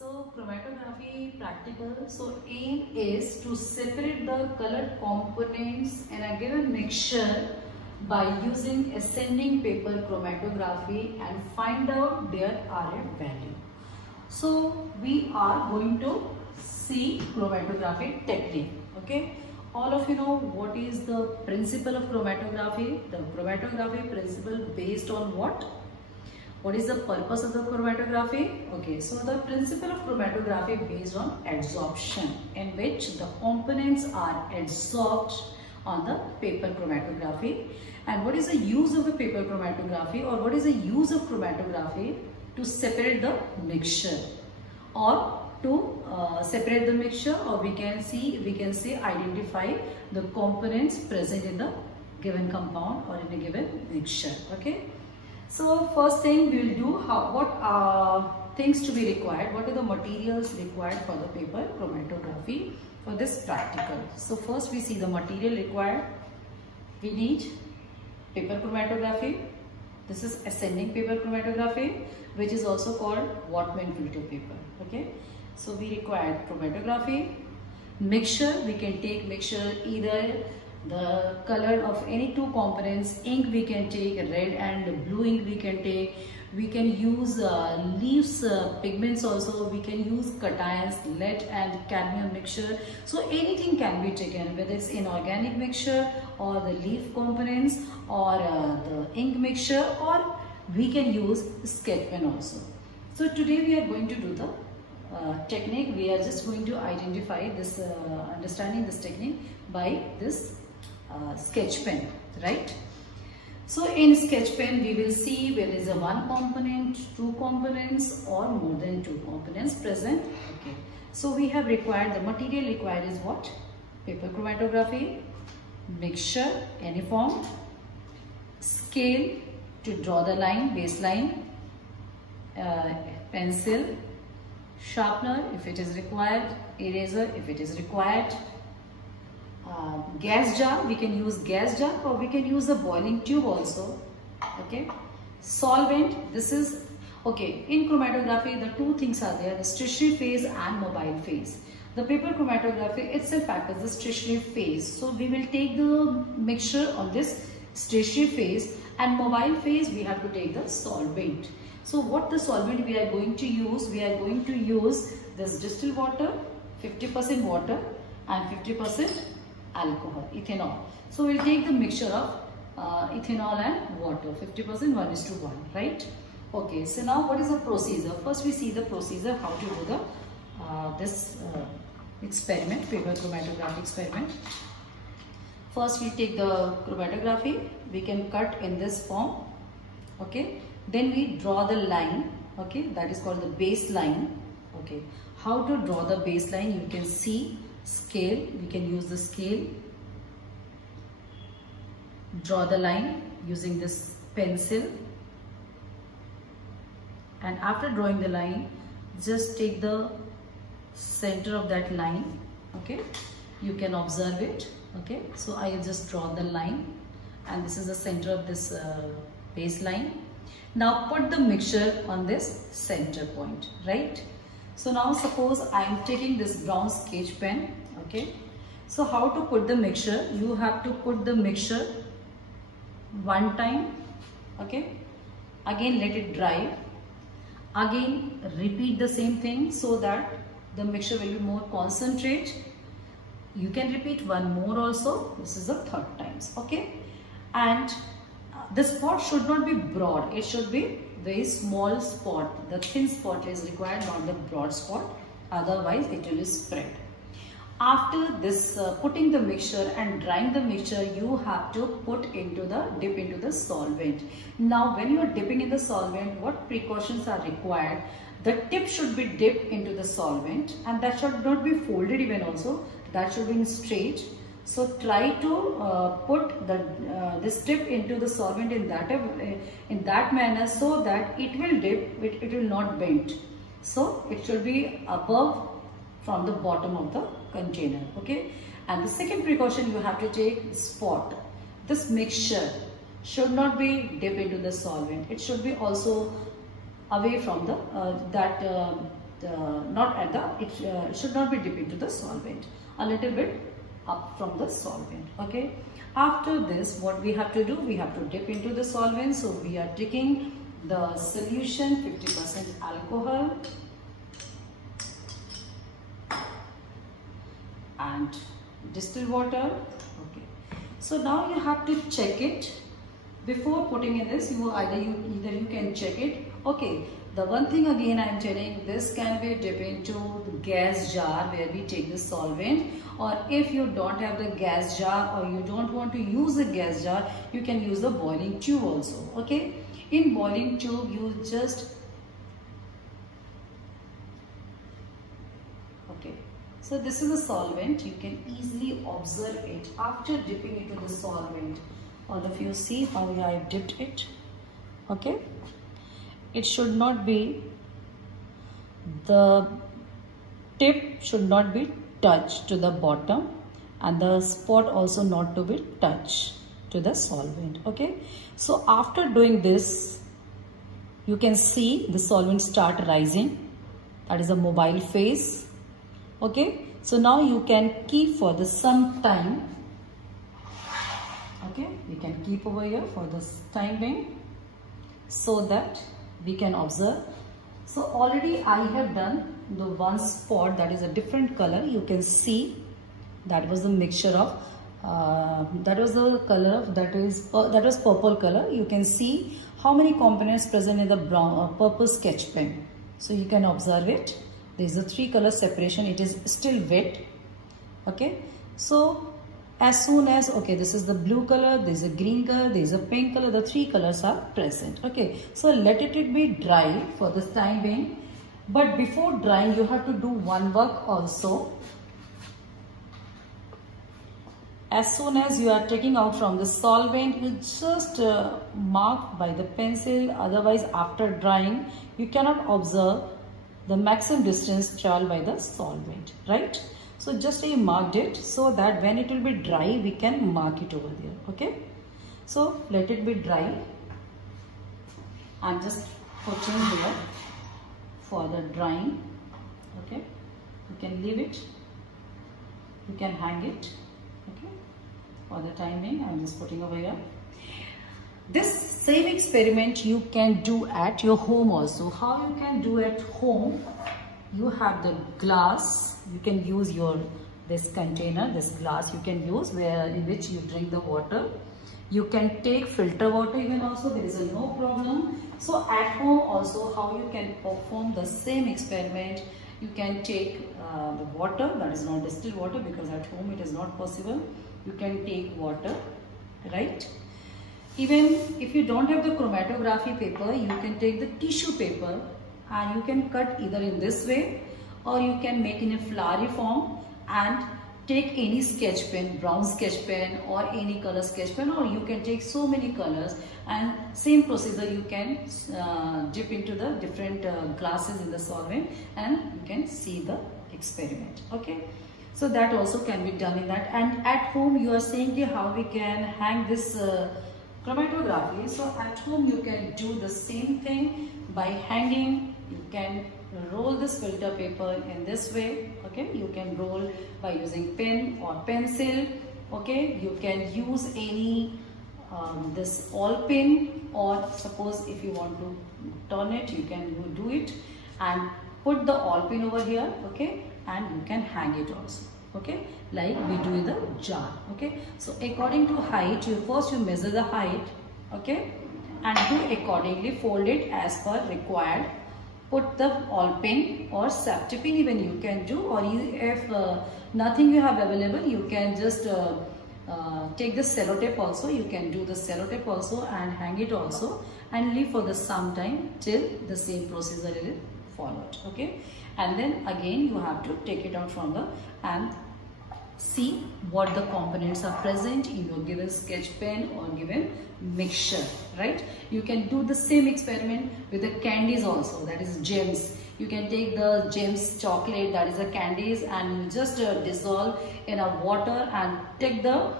So chromatography practical. So aim is to separate the colored components in a given mixture by using ascending paper chromatography and find out their RF value. So we are going to see chromatography technique. Okay. All of you know what is the principle of chromatography. The chromatography principle based on what? What is the purpose of the chromatography? Okay, so the principle of chromatography based on adsorption, in which the components are adsorbed on the paper chromatography. And what is the use of the paper chromatography, or what is the use of chromatography? To separate the mixture, or to separate the mixture, or we can say identify the components present in the given compound or in a given mixture. Okay. So first thing we will do, what things to be required, what are the materials required for the paper chromatography for this practical. So first we see the material required. We need paper chromatography. This is ascending paper chromatography, which is also called Whatman filter paper. Okay. So we require chromatography. Mixture, we can take mixture either the color of any two components. Ink we can take, red and blue ink we can take. We can use leaves pigments also. We can use cations, lead and cadmium mixture. So anything can be taken, whether it's inorganic mixture or the leaf components or the ink mixture, or we can use sketch pen also. So today we are going to do the technique. We are just going to identify this, understanding this technique by this sketch pen, right? So in sketch pen we will see whether there is a one component, two components or more than two components present. Okay. So we have required, the material required is what? Paper chromatography, mixture, any form, scale to draw the line, baseline, pencil, sharpener if it is required, eraser if it is required, gas jar, we can use gas jar or we can use a boiling tube also. Okay. Solvent, this is, okay, in chromatography the two things are there, the stationary phase and mobile phase. The paper chromatography itself acts as the stationary phase. So we will take the mixture on this stationary phase, and mobile phase we have to take the solvent. So what the solvent we are going to use? We are going to use this distilled water, 50% water and 50% alcohol, ethanol. So we will take the mixture of ethanol and water, 50%, 1:1, right? Okay, so now what is the procedure? First we see the procedure, how to do the this experiment, paper chromatography experiment. First we take the chromatography, we can cut in this form. Okay, then we draw the line. Okay, that is called the baseline. Okay, how to draw the baseline? You can see scale, we can use the scale. Draw the line using this pencil, and after drawing the line, just take the center of that line. Okay, you can observe it. Okay, so I will just draw the line, and this is the center of this baseline. Now put the mixture on this center point, right? So now suppose I am taking this brown sketch pen. Okay, so how to put the mixture? You have to put the mixture one time. Okay, again let it dry, again repeat the same thing so that the mixture will be more concentrate. You can repeat one more also. This is the third times. Okay, and the spot should not be broad, it should be very small spot. The thin spot is required, not the broad spot, otherwise it will spread. After this putting the mixture and drying the mixture, you have to dip into the solvent. Now when you are dipping in the solvent, what precautions are required? The tip should be dipped into the solvent, and that should not be folded even also, that should be straight. So try to put this tip into the solvent in that manner, so that it will dip, it will not bend. So it should be above from the bottom of the container. Okay, and the second precaution you have to take, spot. This mixture should not be dipped into the solvent, it should be also away from the not at the, it should not be dipped into the solvent, a little bit up from the solvent. Okay, after this what we have to do, we have to dip into the solvent. So we are taking the solution 50% alcohol and distilled water. Okay, so now you have to check it before putting in this. Either you can check it. Okay, the one thing again I am telling, this can be dipped into the gas jar where we take the solvent, or if you don't have the gas jar or you don't want to use the gas jar, you can use the boiling tube also. Okay, in boiling tube you just, okay, so this is the solvent. You can easily observe it after dipping into the solvent. All of you see how I have dipped it. Okay, it should not be, the tip should not be touched to the bottom, and the spot also not to be touched to the solvent. Okay, so after doing this, you can see the solvent start rising. That is a mobile phase. Okay, so now you can keep for the some time. Okay, we can keep over here for this time being, so that we can observe. So already I have done the one spot that is a different color. You can see that was the mixture of that was the color of, that was purple color. You can see how many components present in the brown purple sketch pen. So you can observe it. There is a 3 color separation. It is still wet. Okay, so as soon as, okay, this is the blue color, there is a green color, there is a pink color, the 3 colors are present. Okay, so let it be dry for this time being. But before drying, you have to do one work also. As soon as you are taking out from the solvent, you just mark by the pencil. Otherwise, after drying, you cannot observe the maximum distance traveled by the solvent, right? So just you marked it, so that when it will be dry, we can mark it over there. Okay, so let it be dry. I'm just putting here for the drying. Okay, you can leave it, you can hang it. Okay, for the time being, I'm just putting over here. This same experiment you can do at your home also. How you can do at home? You have the glass. You can use this container, this glass you can use, in which you drink the water. You can take filter water even also, there is no problem. So at home also, how you can perform the same experiment, you can take the water, that is not distilled water because at home it is not possible. You can take water, right? Even if you don't have the chromatography paper, you can take the tissue paper and you can cut either in this way, or you can make in a flowery form and take any sketch pen, brown sketch pen or any color sketch pen, or you can take so many colors, and same procedure you can dip into the different glasses in the solvent and you can see the experiment. Okay, so that also can be done in that. And at home you are saying how we can hang this chromatography. So at home you can do the same thing by hanging. You can roll this filter paper in this way. Okay, you can roll by using pen or pencil. Okay, you can use any this all pin, or suppose if you want to turn it, you can do it and put the all pin over here. Okay, and you can hang it also. Okay, like we do in the jar. Okay, so according to height, you measure the height. Okay, and do accordingly, fold it as per required. Put the all pin or safety pin even you can do, or if nothing you have available, you can just take the sellotape also. You can do the sellotape also and hang it also, and leave for the some time till the same procedure is followed. Okay, and then again you have to take it out from the and see what the components are present in your given sketch pen or given mixture, right? You can do the same experiment with the candies also, that is gems. You can take the gems chocolate, that is the candies, and just dissolve in a water and take the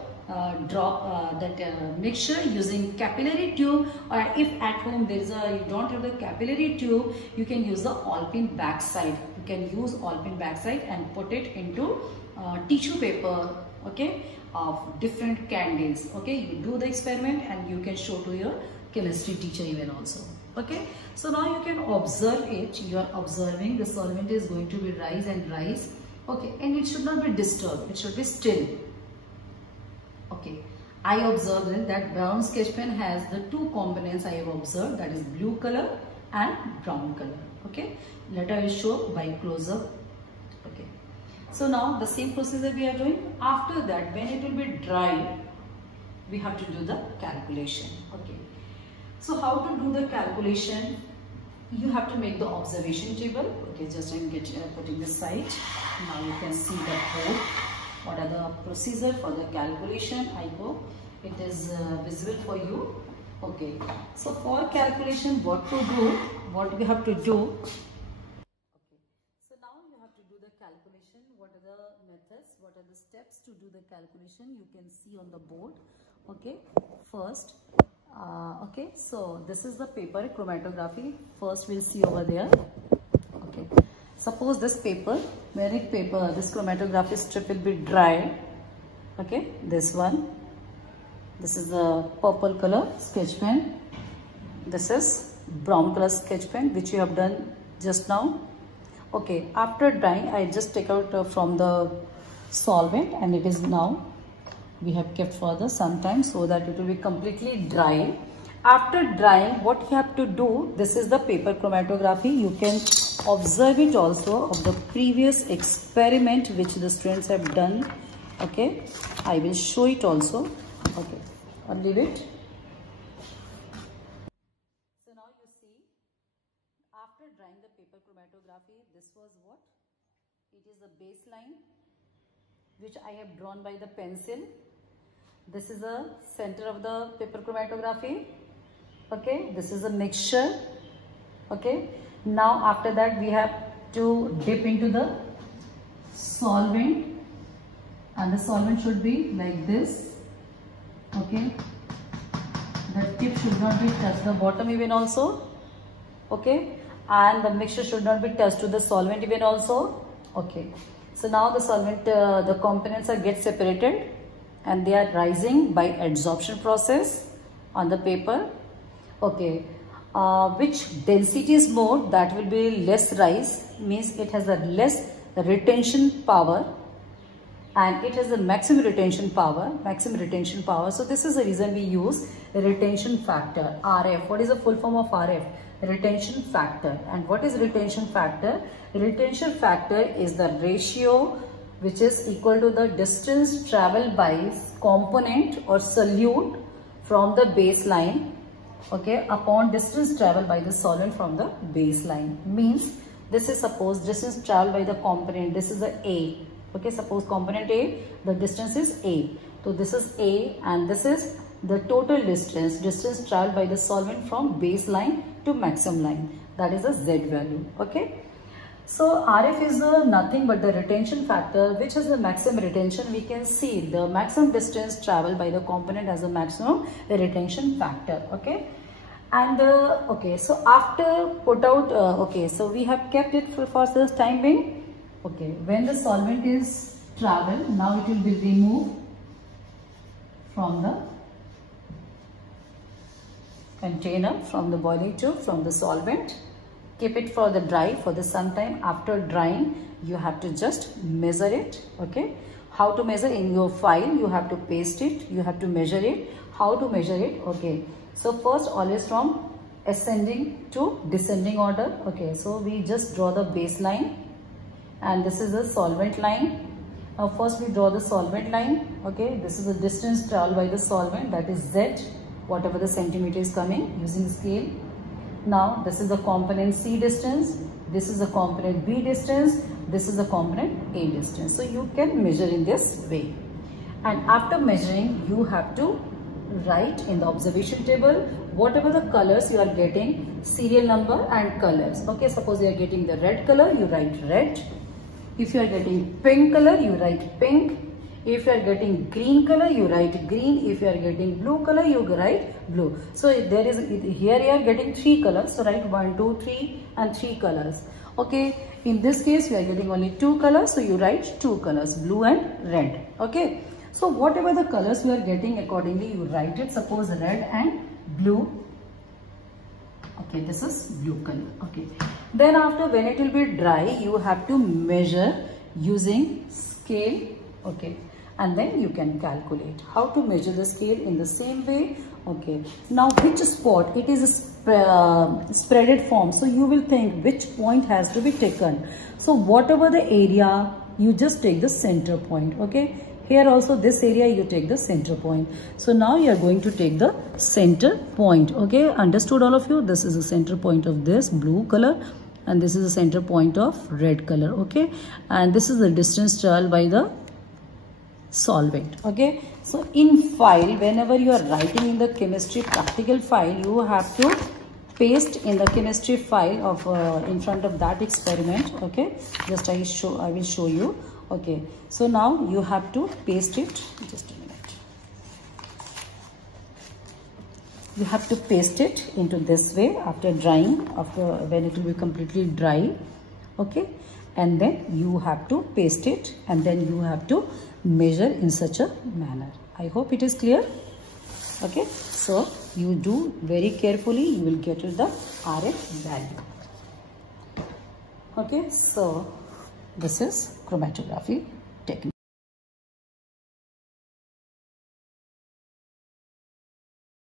drop that mixture using capillary tube, or if at home you don't have the capillary tube, you can use the all-pin backside. You can use all-pin backside and put it into tissue paper, okay, of different candles. Okay, you do the experiment and you can show to your chemistry teacher even also. Okay, so now you can observe it. You are observing the solvent is going to be rise and rise. Okay, and it should not be disturbed, it should be still. Okay, I observed that brown sketch pen has the two components I have observed, that is blue color and brown color. Okay, let us show by close up. Okay, so now the same procedure we are doing. After that, when it will be dry, we have to do the calculation. Okay, so how to do the calculation? You have to make the observation table. Okay, just I'm putting this side. Now you can see the board. What are the procedure for the calculation? I hope it is visible for you. Okay, so for calculation, what to do? What we have to do? Okay, so now you have to do the calculation. What are the methods? What are the steps to do the calculation? You can see on the board. Okay, first. Okay, so this is the paper chromatography. First we'll see over there. Okay, suppose this paper, Merrick paper, this chromatography strip will be dry. Okay, this one. This is the purple color sketch pen. This is brown color sketch pen which you have done just now. Okay, after drying, I just take out from the solvent, and it is now we have kept for the some time so that it will be completely dry. After drying, what you have to do, this is the paper chromatography. You can observe it also of the previous experiment which the students have done. Okay, I will show it also. Okay, I'll leave it. So now you see, after drying the paper chromatography, this was what? It is the baseline which I have drawn by the pencil. This is the center of the paper chromatography. Okay, this is a mixture. Okay, now after that we have to dip into the solvent, and the solvent should be like this. Okay, the tip should not be touched the bottom even also. Okay, and the mixture should not be touched to the solvent even also. Okay, so now the solvent, the components are get separated, and they are rising by adsorption process on the paper. Okay, which density is more, that will be less rise, means it has a less retention power, and it has a maximum retention power. So this is the reason we use retention factor, RF. What is the full form of RF? Retention factor. And what is retention factor? Retention factor is the ratio which is equal to the distance traveled by component or solute from the baseline, okay, upon distance traveled by the solvent from the baseline. Means this is suppose distance traveled by the component, this is the A. Okay, suppose component A, the distance is A. So this is A, and this is the total distance traveled by the solvent from baseline to maximum line. That is the Z value. Okay. So RF is nothing but the retention factor which has the maximum retention. We can see the maximum distance traveled by the component as a maximum retention factor. Okay, and okay, so after put out, okay, so we have kept it for this time being. Okay, when the solvent is traveled, now it will be removed from the container, from the boiling tube, from the solvent. Keep it for the dry for the some time. After drying, you have to just measure it. Okay, how to measure? In your file you have to paste it, you have to measure it. How to measure it? Okay, so first always from ascending to descending order. Okay, so we just draw the baseline, and this is the solvent line. Now first we draw the solvent line. Okay, this is the distance traveled by the solvent, that is Z, whatever the centimeter is coming using scale. Now this is the component C distance, this is the component B distance, this is the component A distance. So you can measure in this way, and after measuring you have to write in the observation table whatever the colors you are getting, serial number and colors. Okay, suppose you are getting the red color, you write red. If you are getting pink color, you write pink. If you are getting green color, you write green. If you are getting blue color, you write blue. So there is, here you are getting 3 colors. So write 1, 2, 3 and 3 colors. Okay. In this case, we are getting only 2 colors. So you write 2 colors, blue and red. Okay. So whatever the colors you are getting, accordingly you write it. Suppose red and blue. Okay, this is blue color. Okay. Then after, when it will be dry, you have to measure using scale. Okay. And then you can calculate. How to measure the scale? In the same way. Okay. Now which spot? It is a spreaded form. So you will think which point has to be taken. So whatever the area, you just take the center point. Okay. Here also this area you take the center point. So now you are going to take the center point. Okay. Understood all of you? This is the center point of this blue color. And this is the center point of red color. Okay. And this is the distance traveled by the solvent. Okay. So in file, whenever you are writing in the chemistry practical file, you have to paste in the chemistry file of in front of that experiment. Okay. Just I will show you. Okay. So now you have to paste it. Just a minute. You have to paste it into this way after drying, after when it will be completely dry. Okay. And then you have to paste it, and then you have to measure in such a manner. I hope it is clear. Okay. So you do very carefully, you will get the RF value. Okay. So this is chromatography technique.